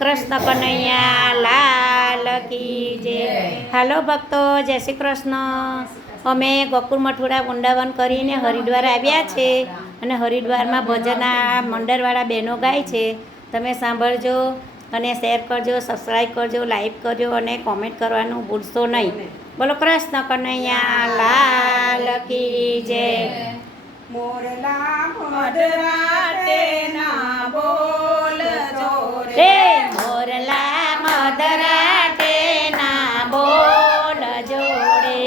કૃષ્ણ કનૈયા લાલ કી જય. હાલો ભક્તો, જય શ્રી કૃષ્ણ. અમે ગોકુળ મઠોડા વૃંદાવન કરીને હરિદ્વાર આવ્યા છે અને હરિદ્વારમાં ભજનના મંડળવાળા બહેનો ગાય છે. તમે સાંભળજો અને શેર કરજો, સબસ્ક્રાઈબ કરજો, લાઈક કરજો અને કોમેન્ટ કરવાનું ભૂલશો નહીં. બોલો કૃષ્ણ કનૈયા લાલ કી જય. મોરલા મધરાતે ના બોલ રે મોરલા મધરાતે ના બોલ જોડે.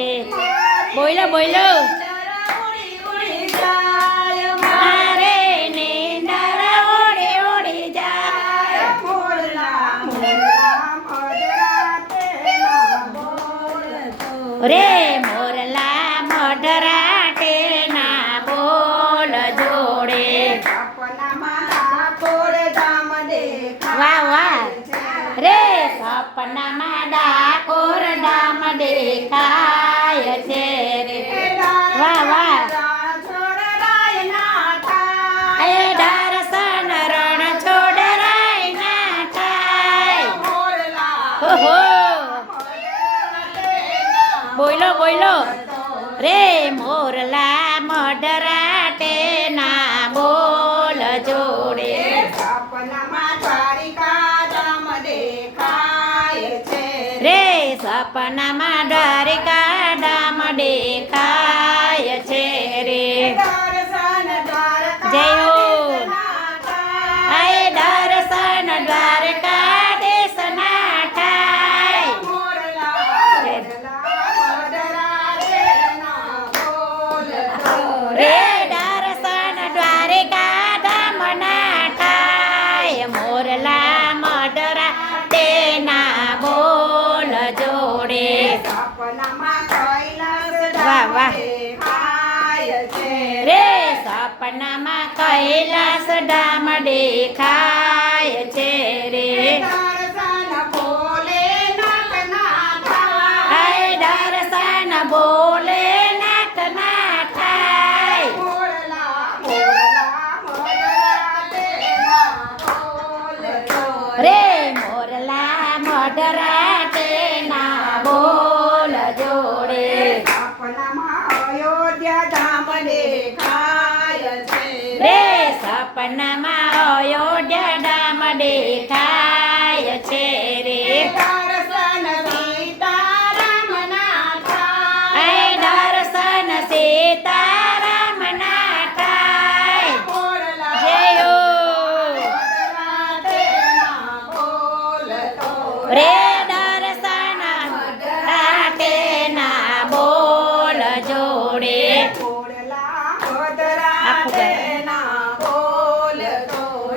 બોલો બોલો. મારે નીંદર ઉડી ઉડી જાય. રે મોરલા મધરાતે ના બોલ જોડે. વાહ વાહ. રે સપનામાં ડાકોર ધામ દેખાય છે રે. વાહ વાહ. એ દર્શન રણ છોડરાય ના થાય. ઓહો. બોલો બોલો. રે મોરલા મધરાતે ના બોલ જોડે. રે સપનામાં દ્વારિકા ધામ દેખાય છે રે. જય હો. આય દર્શન દ્વારકા દેશના થાય. રે દર્શન દ્વારિકા ધામના થાય. મોરલા મધરા તેના બોલ જોડે. વાહ વાહ. રે સપનામાં કૈલાસ ધામ દેખાય છે રે. આય દર્શન બોલે નાથ ના થાય. રે મોરલા મધરાતે ના બોલ જોડે. રે સપનામાં અયોધ્યા ધામ દેખાય છે રે. આય દર્શન સીતારામ ના થાય. જય હો. રે દર્શન રાતે ના બોલ જોડે.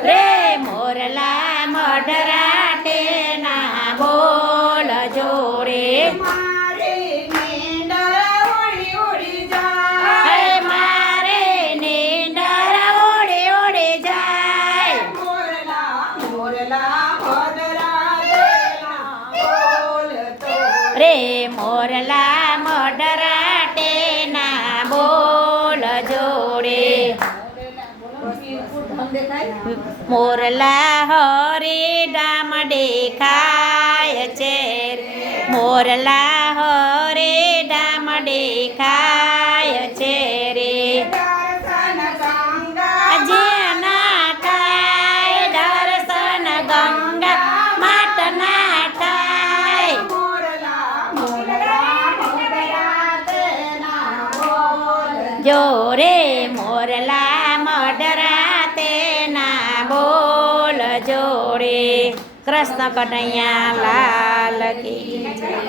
રે મોરલા મધરાતે ના બોલ જોડે. અરે મારે નીંદર ઉડી ઉડી જાય. રે મોરલા મધરાતે ના બોલ જોડે. મોરલા હરિધામ દેખાય છે. મોરલા હરિધામ દેખાય છે રે. જેના થાય દર્શન ગંગા માતના થાય. જોરે મોરલા મધરાતે ના બોલ જોડે. કૃષ્ણ કનૈયા લાલ કી જય.